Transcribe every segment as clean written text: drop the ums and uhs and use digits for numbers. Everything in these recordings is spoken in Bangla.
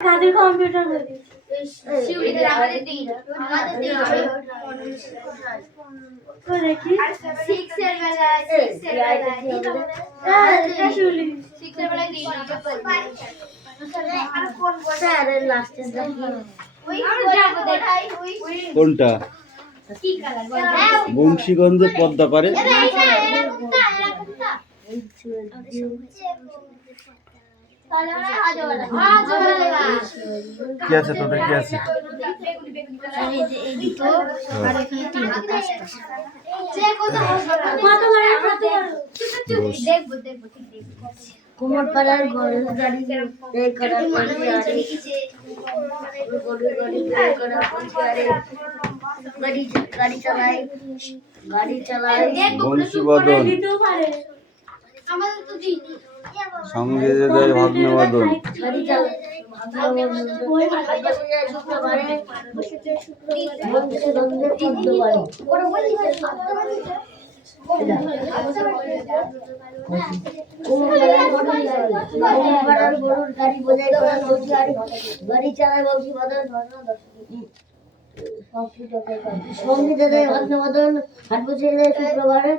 কাদের কম্পিউটার করে শিউলিদের আমাদের দিন করে কি 6 এর বেলায় 6 এর বেলায় এটা শিউলি 6 এর বেলায় দিন আর কোন স্যার লাস্টে দেখি ওই যাবো দেখাই ওই কোনটা কি কালার বংশীগঞ্জে পদ্মা পারে কি আছে তোদের কি আছে কুমার পাড়ার গরুর গাড়ি করার গাড়ি চালায় বংশীবদন আমাদের তো দিন সঙ্গে যে দেয় ভাগ্নবাদন গাড়ি চালায় সঙ্গীতের ভাগ্নবাদন হাট বছর শুক্রবারে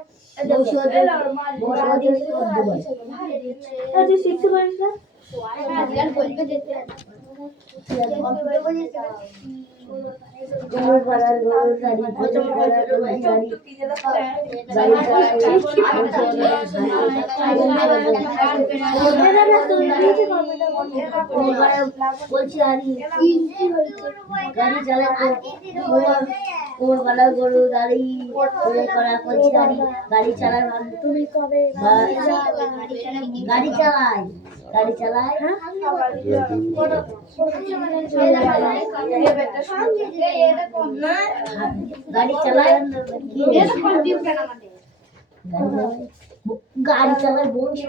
বলছি গাড়ি চালাতে ওর বেলা গরু গাড়ি করা করছি গাড়ি চালায় তুমি কবে গাড়ি চালায় গাড়ি চালায় গাড়ি চালায় গাড়ি চালায় বলছি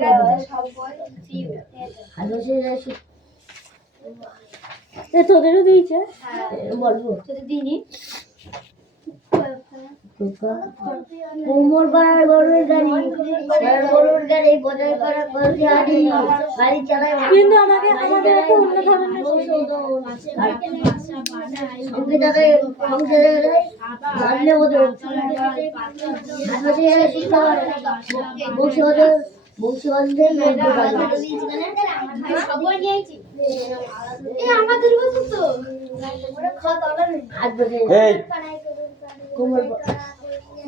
তোদেরও দিয়েছে বলবো তোদের দিইনি কোমর বাড়ার গরুর গাড়ি বোঝাই করা গাড়ি চালায় কিন্তু আমাদের একটা অন্য ধরনের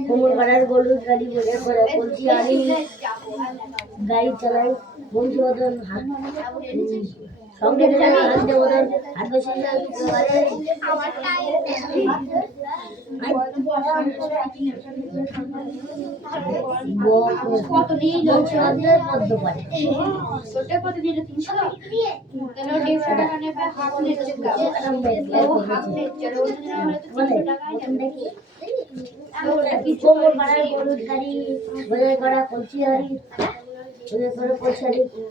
কোমর পাড়ার গরুর গাড়ি বোঝাই করা বলছি আমি গাড়ি চালাই বংশীবদন সঙ্গে হাত দেবদন হাত বসে কোমর পাড়ার গরুর গাড়ি বোঝাই করা করছি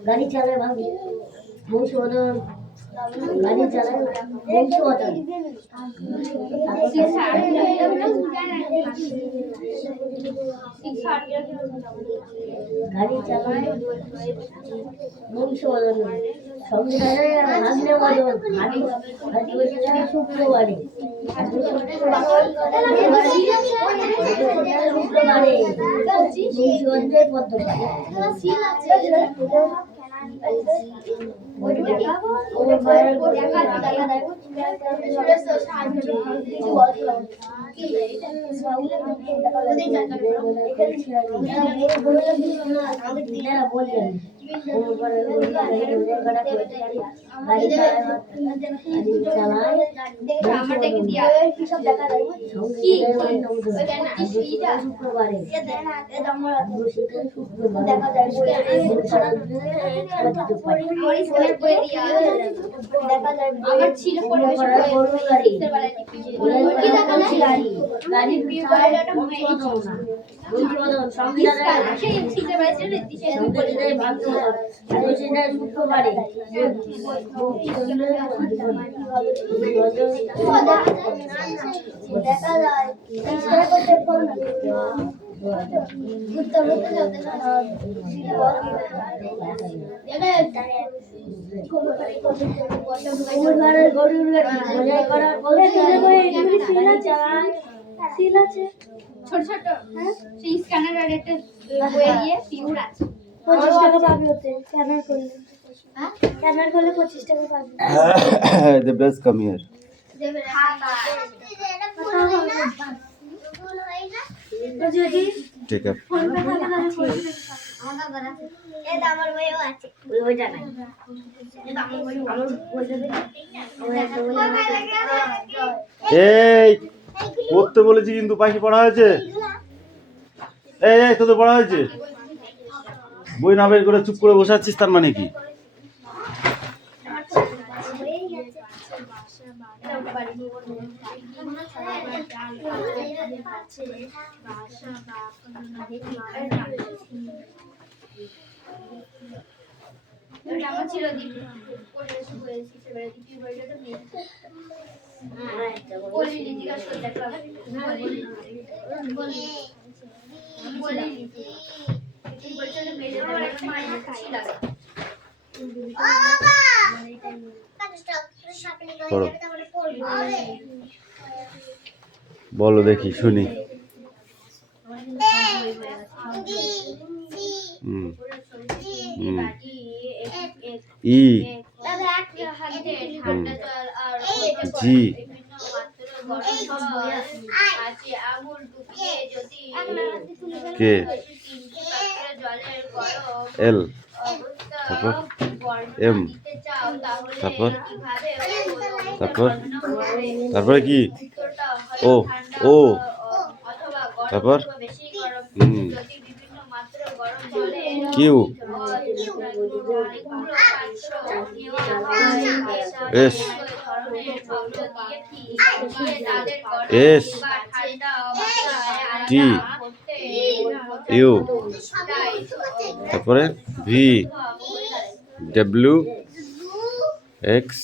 গাড়ি চালায় ভাবি বংশীবদন গাড়ি চালায় বংশীবদন গাড়ি চালায় বংশীবদন সংসারে ভাগ্নে বদন শুক্রবারে শুক্রবারে বংশীগঞ্জের পদ্মা দেখা যায় কুমোর পাড়ার গরুর গাড়ি বোঝাই করা কলসি সিল আছে ছোট ছোট সেই স্ক্যানার আর একটা বইয়ে গিয়ে পিউর আছে 25 টাকা পাবি ওতে স্ক্যানার করলে স্ক্যানার করলে 25 টাকা পাবি The best come here. দেবে খাতা তো যদি Take up. এটা আমার বইও আছে ওইটা নাই এটা আমার বই আমার বলতে দে এই পড়তে বলেছি কিন্তু পাখি পড়া হয়েছে। এই তোদের পড়া হয়েছে? বই না বের করে চুপ করে বসে আছিস তার মানে কি? আমার ছিল দিদি পড়ে এসে বলেছি সেবারে দিদি বইটা তো নেই বলি জিজ্ঞাসা করে দেখলাম বলি বলছিল মেয়ে আমার একটা মায়ের কাছে লাগে পড়ো। বলো দেখি শুনি। হুম হুম ই জি কে এল তারপর এম তারপর তারপর তারপরে কি ও ও তারপর Q S S T U তারপরে ভি ডব্লিউ এক্স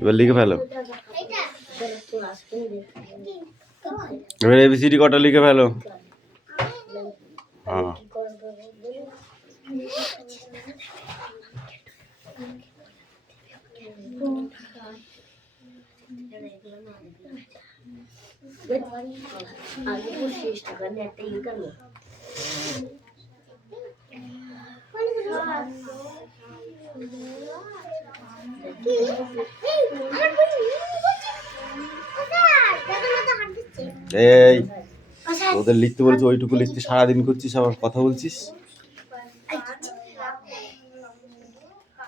এবার লিখে ফেলো। এবার এবিসিডি কটা লিখে ফেলো। হ্যাঁ আগে 25 টাকা নিয়ে একটা ই করবো এই ওদের লিখতে বলেছি ওইটুকু লিখতে সারাদিন করছিস আবার কথা বলছিস।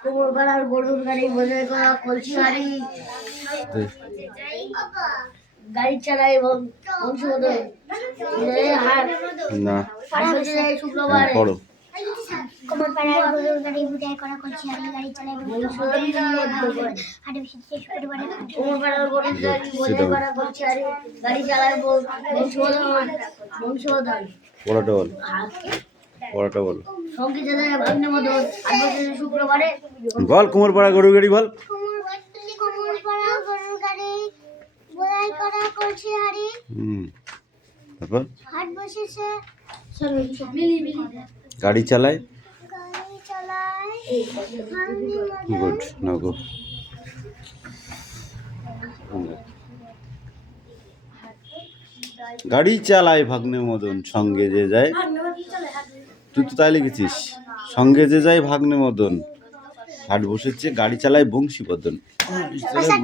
কুমোর পাড়ার গরুর গাড়ি বোঝাই করা কলসি গাড়ি গাড়ি চালায় বংশধর না শুক্রবারে পড়ো। কুমোর পাড়ার গরুর গাড়ি বোঝাই করা কলসি গাড়ি চালায় কুমোর পাড়ার গরুর গাড়ি বোঝাই করা কলসি গাড়ি চালায় বংশধর পড়াটা বল পড়াটা বল সঙ্গে চালায় ভাগ্নে মদন শুক্রবারে বল কুমোর পাড়া গরুর গাড়ি বল। কুমোর পাড়ার গরুর গাড়ি বোঝাই করা কলসি তারপর হাট বসেছে গাড়ি চালায় গাড়ি চালায় গুড নাও গো। গাড়ি চালায় ভাগ্নে মদন সঙ্গে যে যায় তুই তো তাই লিখেছিস সঙ্গে যে যায় ভাগ্নে মদন হাট বসেছে গাড়ি চালায় বংশীবদন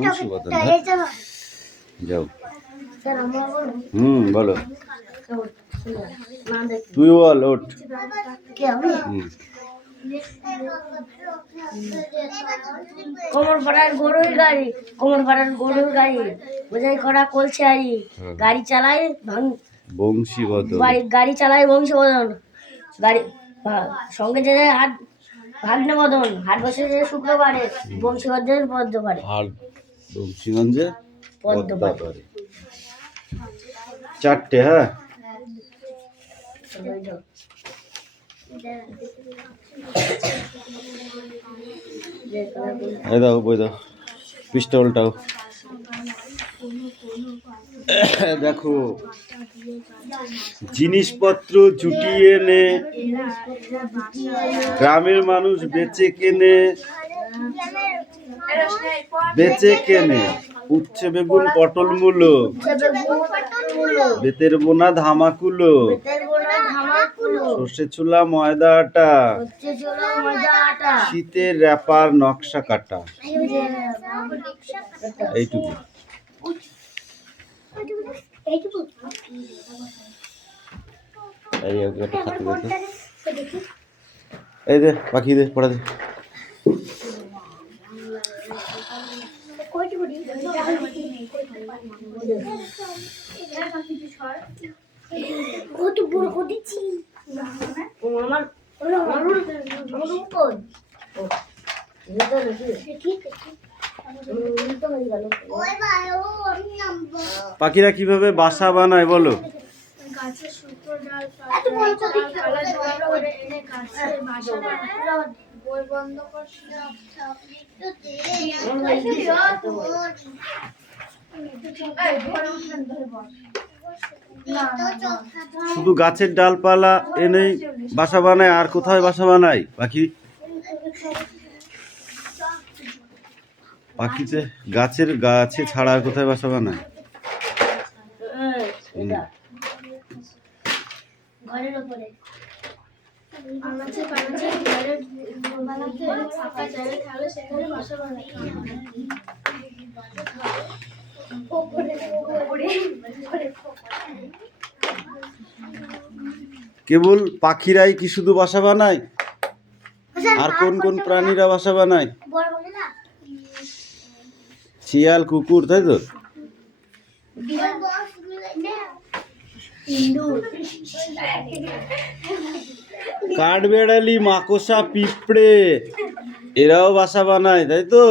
বংশীবদন যাও বলো তুই বল ওঠ কোমর পাড়ার গরুর গাড়ি বোঝাই করা কলসি গাড়ি চালায় বংশীবদন গাড়ি চালায় বংশীবদন গাড়ি সঙ্গে যে হাট ভাগ্নে মদন হাট বসেছে শুক্রবারে বংশীগঞ্জের পদ্মপাড়ে আর বংশীগঞ্জে পদ্মপাড়ে চারটে। হ্যাঁ এই দাও বই দাও পৃষ্ঠা উল্টাও। দেখো, জিনিসপত্র জুটিয়ে এনে গ্রামের মানুষ বেচে কেনে উচ্ছে বেগুন পটল মূলো, বেতের বোনা ধামাকুলো, সর্ষে চুলা ময়দা আটা, শীতের র্যাপার নকশা কাটা। এইটুকু। এই একটা খাতে দেখো। এই দে পাখি দে পড়া দে। পাখিরা কিভাবে বাসা বানায় বলো? গাছের শুকনো ডালপালা জোগাড় করে এনে গাছে বাসা বানায়। বই বন্ধ কর। শুধু গাছের ডালপালা এনেই বাসা বানায়, আর কোথায় বাসা বানায় পাখি? পাখিতে গাছে ছাড়া আর কোথায় বাসা বানায়? ঘরের উপরে ফাঁকা জায়গা থাকলে সেখানে বাসা বানায়। কেবল পাখিরাই কি শুধু বাসা বানায়? আর কোন কোন প্রাণীরা বাসা বানায়? শিয়াল কুকুর, তাই তো? কাঠবেড়ালি মাকড়সা পিঁপড়ে এরাও বাসা বানায়, তাই তো?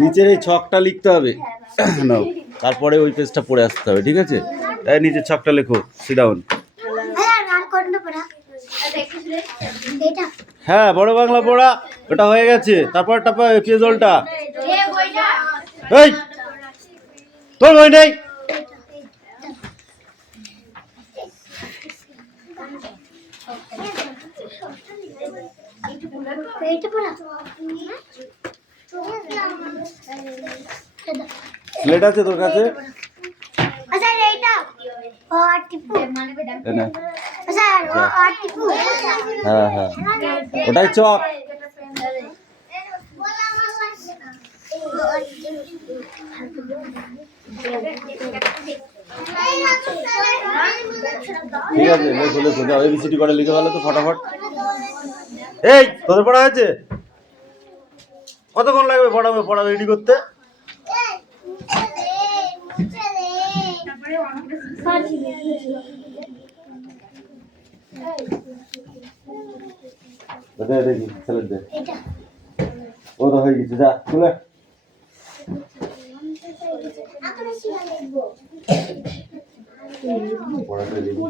নিচের এই ছকটা লিখতে হবে, নাও, তারপরে ওই পেজটা পড়ে আসতে হবে, ঠিক আছে? তাই নিচের ছকটা লেখো, সিট ডাউন। হ্যাঁ, বড় বাংলা পড়া ওটা হয়ে গেছে। তারপর পেজলটা, এই তোর বই নেই। স্লেট আছে তোর কাছে? হ্যাঁ হ্যাঁ, ওটাই চক। ঠিক আছে, লেখো লেখো, যাও এবিসিডি করে লিখে ভালো তো ফটাফট। এই তোদের পড়া হয়েছে? কতক্ষণ লাগবে পড়া রেডি করতে? দেখি ছেলে দে, ও তো হয়ে গেছে, যা চলে। পড়াটা লিখবো।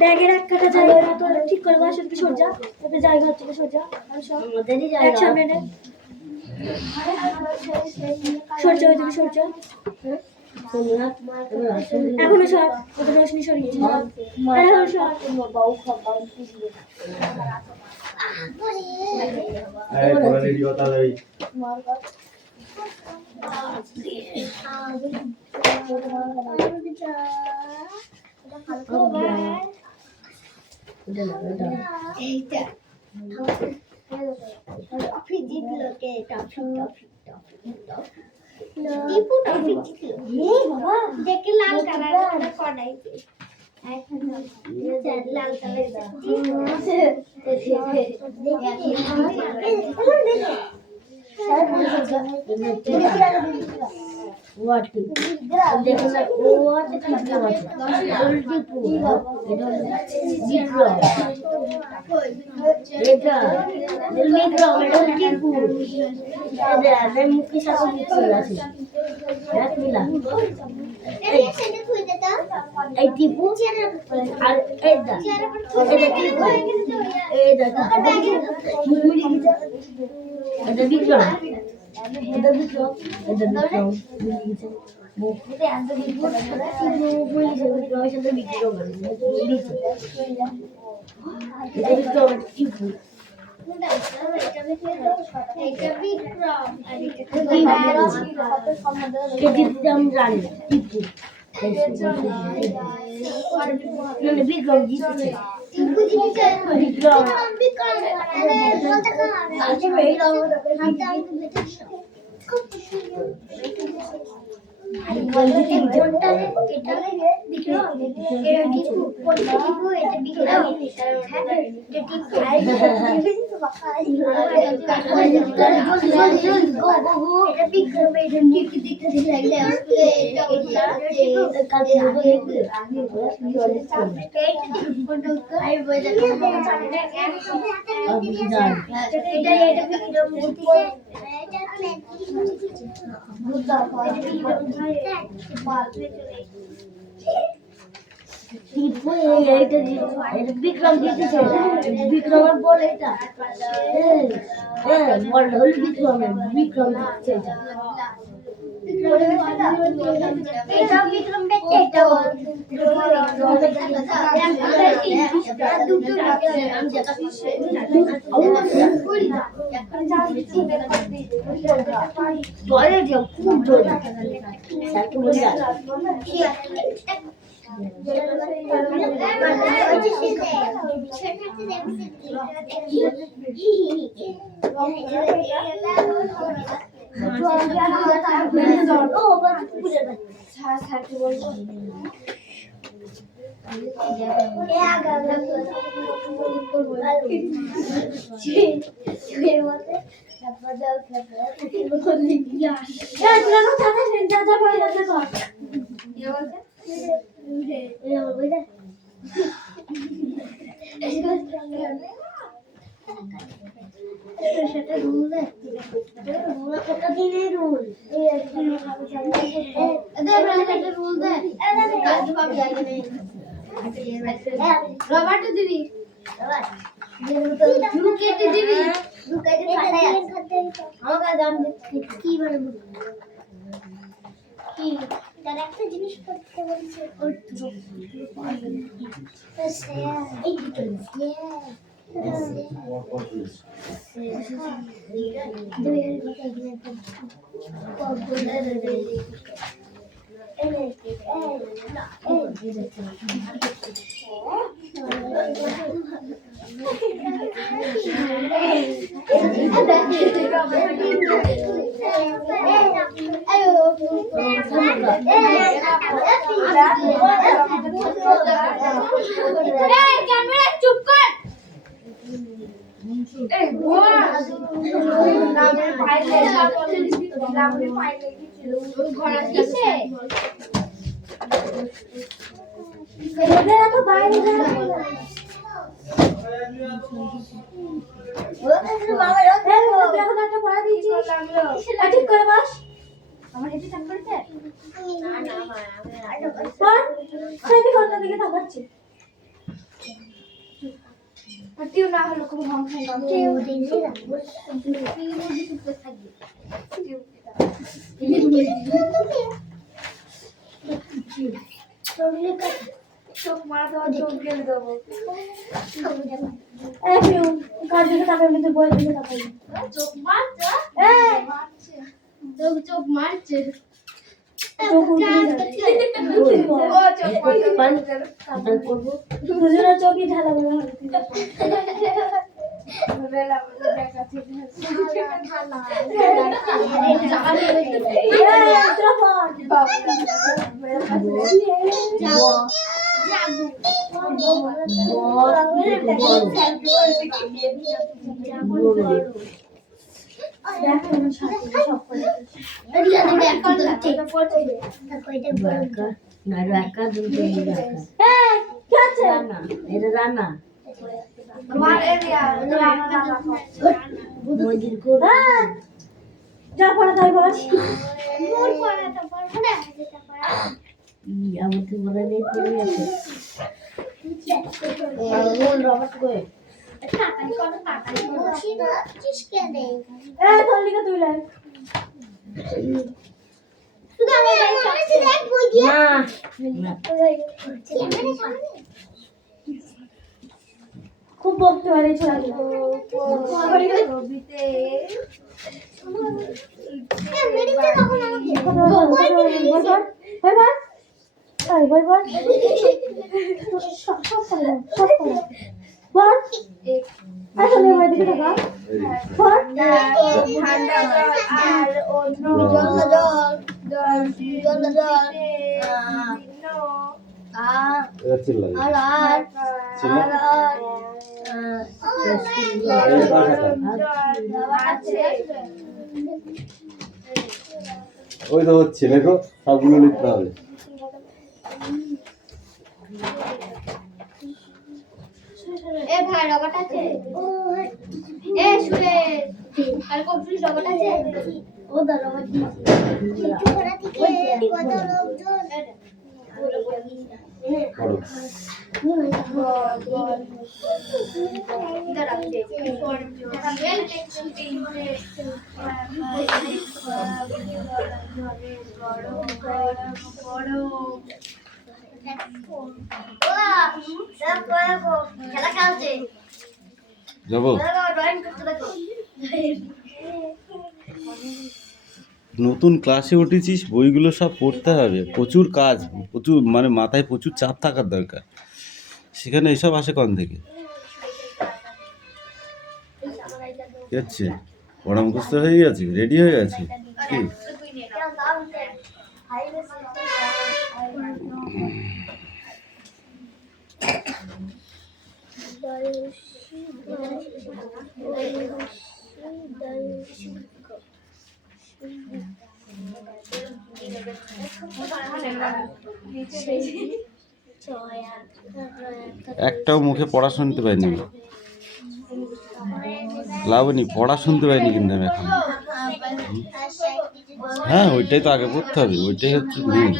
ব্যাগের এক কাটা জায়গা তো ঠিক করে বসে সোজা, এতে জায়গা হচ্ছে সোজা এক সামনে নে সরজা, ওইদিকে সরজা। এখনো সর, ওটা রোশনি সরিয়েছে। এখনো সর। এই পড়া রেডি হতা যাই। এইটা টফি জিতলো কে? Toffee toffee toffee toffee Dipu toffee জিতলো। বাবা দেখে লাল কালার কড়াইতে লাল What? देखो ना वो तो ठीक है बात। गोल्डी पूरा जीरो। এটা মিক্রো গোল্ডি पूरा। এটা মুখে সাথে মিক্সি আছে। এক মিলা। এই টিপু আর এটা টিপু এটা বিক্রম এটা বিক্রম মুখে এত বিক্রম বিক্রমের সাথে বিক্রম এটা বিক্রম টিপু আমি জানি টিপু বিক্রম জিতেছে বিক্রম বিক্রম জিতেছে বিক্রমের বল এটা বল হল বিক্রমের বিক্রম জিতেছে এটা বিক্রম এটা বলে যে খুব জোরে স্যারকে বলে সেটা রুল কটা দিনের রুল রবার্ট দিবি কেটে দিবি আমাকে দাম কি বলবো কি তার একটা জিনিস করতে বলছে এই দুটো চুপ কর আমার হেঁটে চাপ করেছে তুই না হলো কোনো ভাঙ চোখ মারা দেওয়ার চোখ গেলে দেবো চোখ মারছে চোখ মারছে দুজনের চোখই ঢালা যা পড়া তাই বল আমাকে বলে নেই পড়ে গেছে রবার্ট কই তলিকা তুই লাই খুব বকতে পারে ওই তো হচ্ছে দেখো সবগুলো লিখতে হবে ভাই রবার্ট আছে সুরে আর কমপ্লিট রবার্ট আছে ও দা রবার্ট যাবো নতুন ক্লাসে উঠেছিস বইগুলো সব পড়তে হবে প্রচুর কাজ প্রচুর মানে মাথায় প্রচুর চাপ থাকার দরকার সেখানে এসব আসে কোন থেকে কি হচ্ছে পড়া মুখস্থ হয়ে গেছে রেডি হয়ে গেছে কি একটাও মুখে পড়া শুনতে পাইনি লাবণী পড়া শুনতে পাইনি কিন্তু আমি এখন হ্যাঁ ওইটাই তো আগে পড়তে হবে ওইটাই হচ্ছে মেন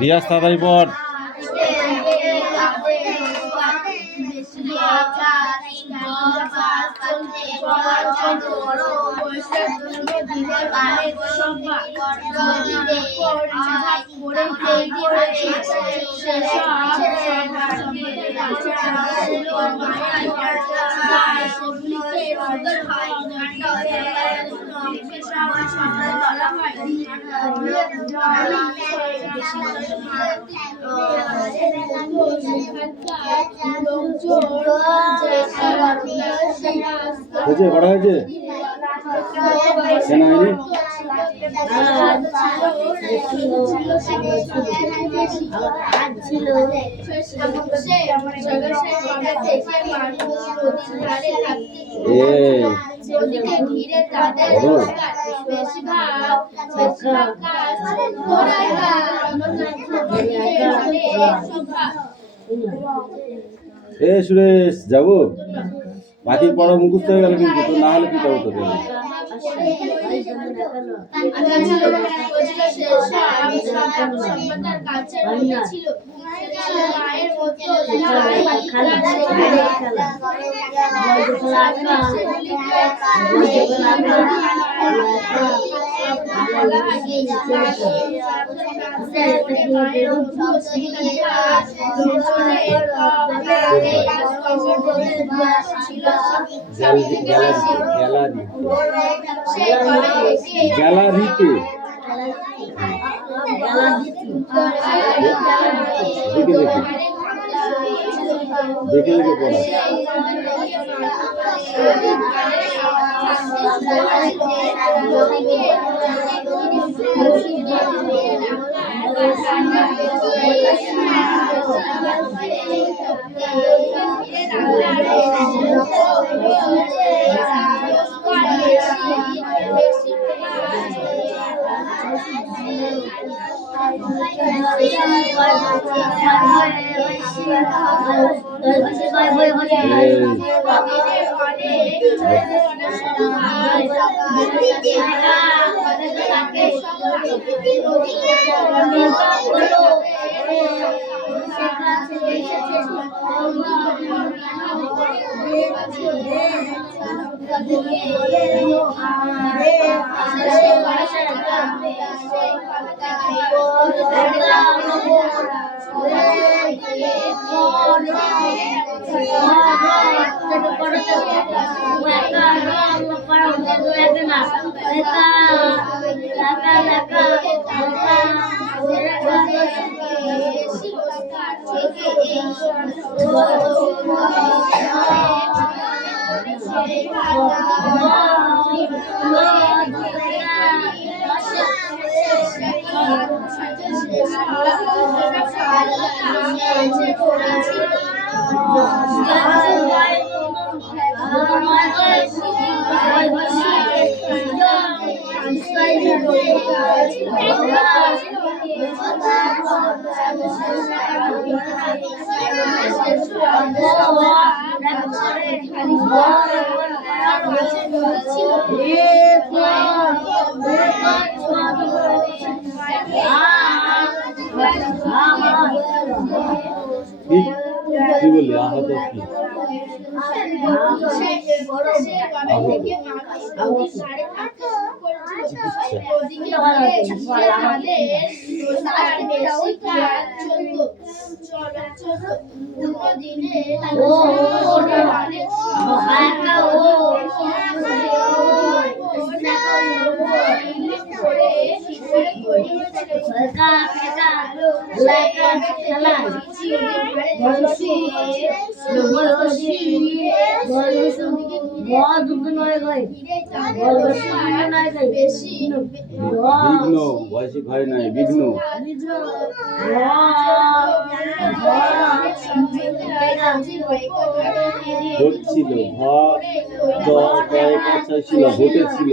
রিয়াজ তাড়াতাড়ি পড় হয়েছে পড়া হয়েছে কেন হয়নি এ সুরেশ যাবো বাকি পড়া মুখস্থ হয়ে গেল কিন্তু তো না হলে কি যাবো তোকে গ্যালারিতে দেখে দেখে পড়া কি বললি আহত কি বিঘ্ন বয়সী ঘরে নাই বিঘ্ন ভোট ছিল ছিল ভোটে ছিল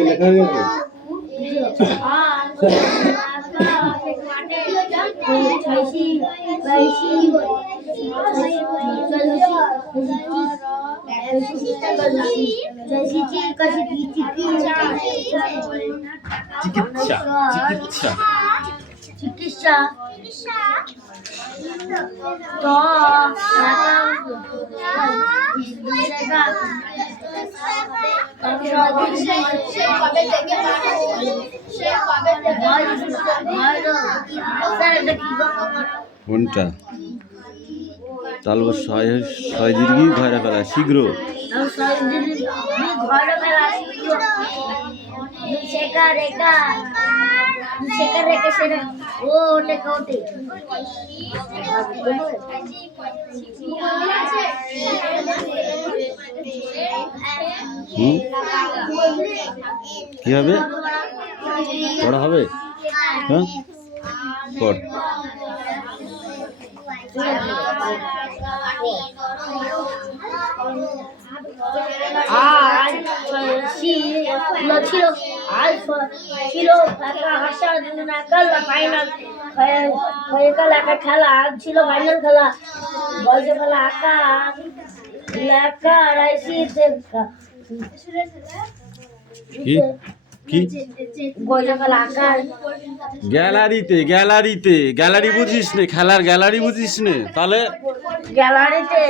লেখা হয়ে গেছে চিকিৎসা চিকিৎসা চিকিৎসা তো কোনটা তালবর ছয় ছয় দীর্ঘই ঘরে ফেলা শীঘ্র কি হবে পড়া হবে হ্যাঁ পড় আর ছিল আর ছিল ফাইনাল হয়েকাল একটা খেলা ছিল ফাইনাল খেলা বলছে খেলা আঁকা লেখা রাইসি কি কি গ্যালারিতে গ্যালারিতে গ্যালারি বুঝিস নে খেলার গ্যালারি বুঝিস নে তাহলে গ্যালারিতে